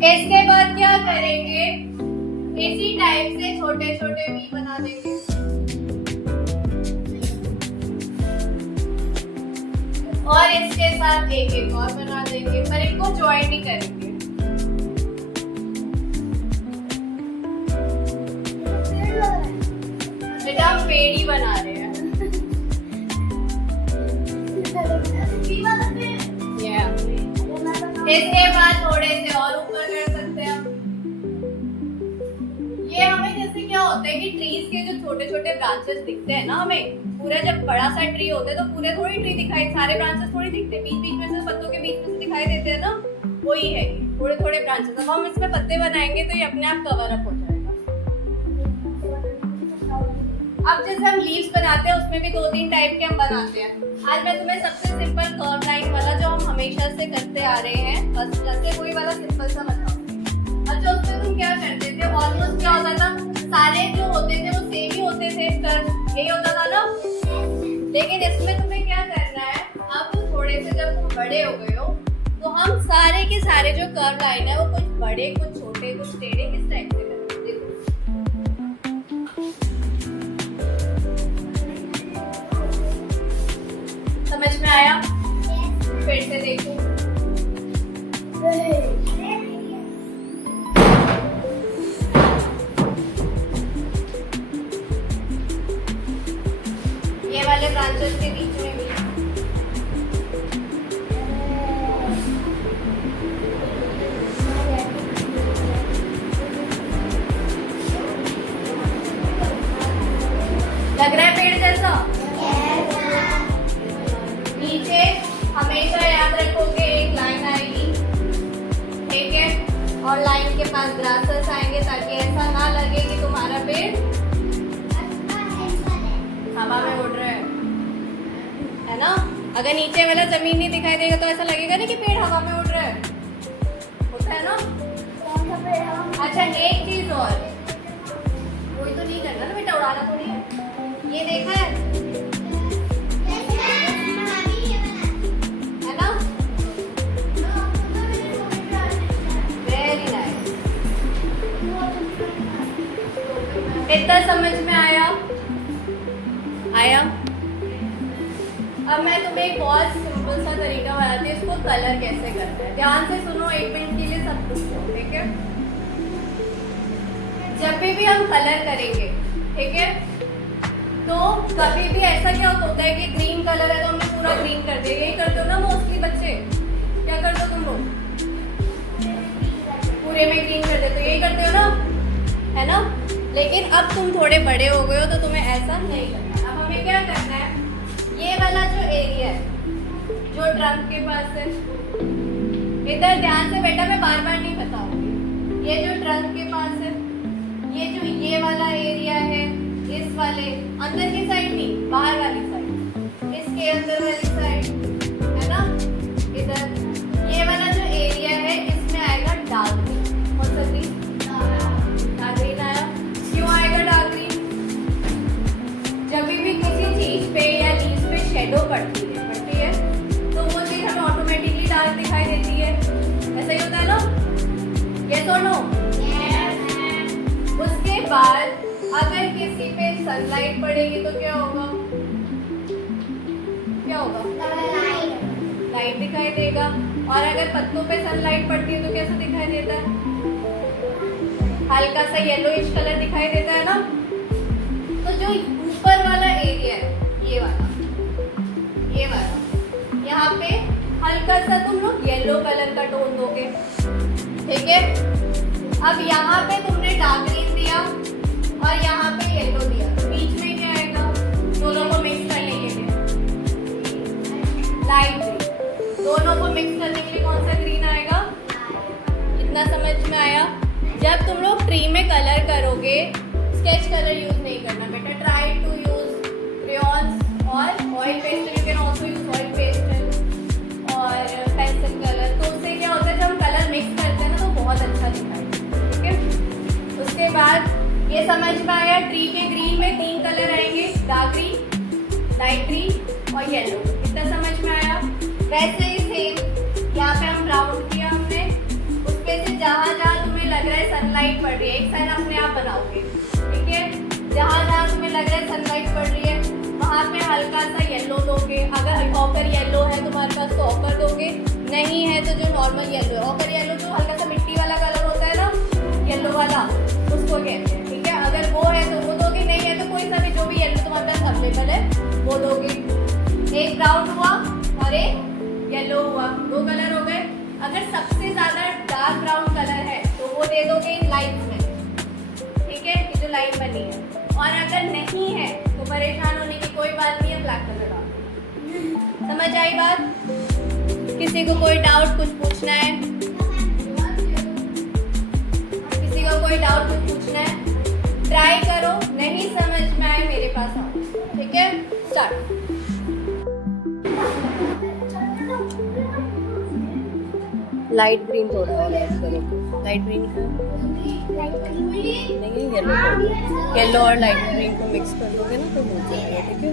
इसके बाद क्या करेंगे, इसी टाइप से छोटे छोटे वी बना देंगे। और इसके साथ एक एक और बना देंगे, पर इनको ज्वाइन नहीं करेंगे। बेटा हम पेड़ ही बना रहे हैं। इसके बाद थोड़े से और ऊपर कर सकते हैं हम। ये हमें जैसे क्या होता है कि ट्रीज के जो छोटे छोटे ब्रांचेस दिखते हैं ना, हमें पूरा जब बड़ा सा ट्री होता है तो पूरे थोड़ी ट्री दिखाई, सारे ब्रांचेस थोड़ी दिखते, बीच बीच में से पत्तों के बीच में से दिखाई देते हैं ना, वही है थोड़े थोड़े ब्रांचेस। अब हम इसमें पत्ते बनाएंगे तो ये अपने आप कवर अप हो जाएगा। अब जैसे हम लीव्स बनाते हैं उसमें भी 2-3 टाइप के हम बनाते हैं। आज मैं तुम्हें सबसे सिंपल कर्व लाइन वाला जो हम हमेशा से करते आ रहे हैं, बस जैसे कोई वाला सिंपल सा बताऊंगी। अच्छा उसमें तुम क्या करते थे, ऑलमोस्ट क्या होता था, सारे जो होते थे वो सेम ही होते थे, कर्व यही होता था ना। लेकिन इसमें तुम्हें क्या करना है, अब थोड़े से जब तुम बड़े हो गए हो तो हम सारे के सारे जो कर्व लाइन है वो कुछ बड़े कुछ छोटे कुछ टेढ़े इस टाइप से करते हैं। देखो समझ में आया? फिर से देखो, ये वाले ब्रांचेस के बीच में भी लग रहा है पेड़ जैसा। नीचे हमेशा याद रखोगे एक लाइन आएगी, ठीक है, और लाइन के पास ग्रासेस आएंगे ताकि ऐसा ना लगे कि तुम्हारा पेड़ हवा में उड़ रहा है ना। अगर नीचे वाला जमीन नहीं दिखाई देगा तो ऐसा लगेगा ना कि पेड़ हवा में उड़ रहा है, होता है ना। अच्छा एक चीज और, कोई तो नहीं करना ना बेटा, उड़ाना तो नहीं है। ये देखा है ना, वेरी नाइस। इतना समझ में आया? अब मैं तुम्हें एक बहुत सिंपल सा तरीका बताती हूँ इसको कलर कैसे करते हैं। ध्यान से सुनो, 1 मिनट के लिए सब कुछ, ठीक है। जब भी हम कलर करेंगे, ठीक है, तो कभी भी ऐसा क्या होता है कि ग्रीन कलर है तो हमने पूरा ग्रीन कर दिया, यही करते हो ना मोस्टली बच्चे, क्या करते हो तुम लोग, पूरे में ग्रीन कर देते हो, यही करते हो ना, है ना। लेकिन अब तुम थोड़े बड़े हो गए हो तो तुम्हें ऐसा नहीं करना। अब हमें क्या करना है, ये वाला जो एरिया है जो ट्रंक के पास है, इधर ध्यान से बेटा, मैं बार बार नहीं बताऊंगी, ये जो ट्रंक के पास है, ये जो ये वाला एरिया है, इस वाले अंदर की साइड नहीं, बाहर वाली साइड, इसके अंदर वाली साइड, है ना, इधर ये वाला जो एरिया है इसमें आएगा डार्क ग्रीन। कौन सा ग्रीन? डार्क ग्रीन आया। क्यों आएगा डार्क ग्रीन? जब भी किसी चीज पे या लीव्स पे शेडो पड़ती है तो वो चीज हमें ऑटोमेटिकली डार्क दिखाई देती है, ऐसा ही होता है ना, यस और नो? उसके बाद अगर किसी पे सनलाइट पड़ेगी तो क्या होगा, क्या होगा, लाइट दिखाई देगा। और अगर पत्तों पे सनलाइट पड़ती है तो कैसा दिखाई देता है, हल्का सा येलोइश कलर दिखाई देता है ना। तो जो ऊपर वाला एरिया है, ये वाला यहाँ पे हल्का सा तुम लोग येलो कलर का टोन दोगे, ठीक है। अब यहाँ पे तुमने डार्क ग्रीन दिया और यहाँ पे येलो दिया, बीच में क्या आएगा, दोनों को मिक्स करने के लिए लाइट ग्रीन, दोनों को मिक्स करने के लिए कौन सा ग्रीन आएगा, इतना समझ में आया। जब तुम लोग ट्री में कलर करोगे, स्केच कलर यूज नहीं करना बेटा, ट्राई टू यूज क्रेयॉन्स और oil pastel, you can also use oil pastel और पेंसिल कलर। तो उससे क्या होता है, जब हम कलर मिक्स करते हैं ना तो बहुत अच्छा दिखता है, ठीक है। उसके बाद ये समझ में आया, ट्री के ग्रीन में 3 कलर आएंगे, डार्क ग्रीन, लाइट ग्रीन और येलो, इतना समझ में आया। वैसे ही सेम यहाँ पे हम राउंड किया हमने, उस पे से जहाँ सनलाइट पड़ रही है, एक साइड अपने आप बनाओगे, ठीक है। जहाँ जहाँ तुम्हें लग रहा है सनलाइट पड़ रही है वहाँ पे हल्का सा येलो दोगे। अगर ऑकर येलो है तुम्हारे पास तो ऑकर दोगे, नहीं है तो जो नॉर्मल येलो है। ऑकर येलो जो हल्का सा मिट्टी वाला कलर होता है ना, येलो वाला, उसको कहते हैं, ठीक है। अगर वो है तो वो दोगे, नहीं है तो कोई सा भी जो भी येलो तुम्हारे पास अवेलेबल है वो दोगे। एक ब्राउन हुआ और एक येलो हुआ, 2 कलर हो गए। अगर सबसे ज़्यादा डार्क ब्राउन कलर है तो वो दे दोगे इन लाइन्स में, ठीक है, ये जो लाइन बनी है। और अगर नहीं है तो परेशान होने की कोई बात नहीं है, ब्लैक कलर डाल। समझ आई बात? किसी को कोई डाउट कुछ पूछना है? किसी को कोई डाउट कुछ पूछना है? ट्राई करो, नहीं समझ में आए मेरे पास आओ, ठीक है। स्टार्ट। लाइट ग्रीन थोड़ा और ऐड करो। लाइट ग्रीन नहीं, येलो और लाइट ग्रीन को मिक्स कर दोगे ना तो हो जाएगा, ठीक है।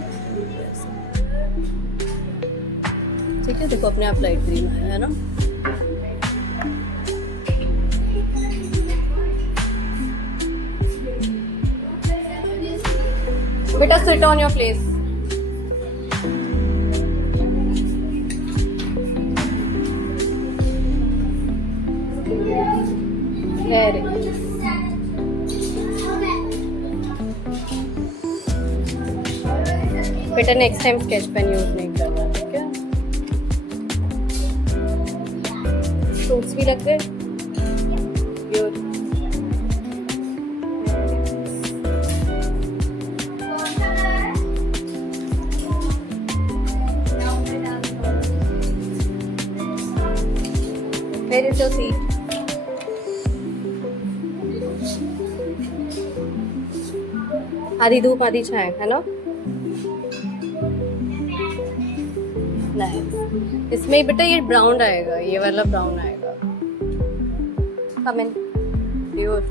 ठीक है, देखो अपने आप लाइट ग्रीन आया है ना। बेटा sit on your place. Very good. बेटा next time sketch pen use नहीं करना, ठीक है। फ्रूट्स भी लग गए। Good. Where is your seat? आधी धूप आधी छाया, है ना। नहीं, इसमें बेटा ये ब्राउन आएगा, ये वाला ब्राउन आएगा। कम इन। प्योर।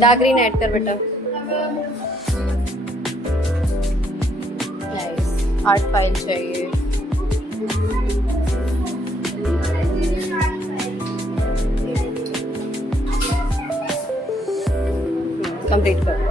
डार्क ग्रीन ऐड कर बेटा। नाइस। आर्ट फाइल चाहिए। कंप्लीट कर।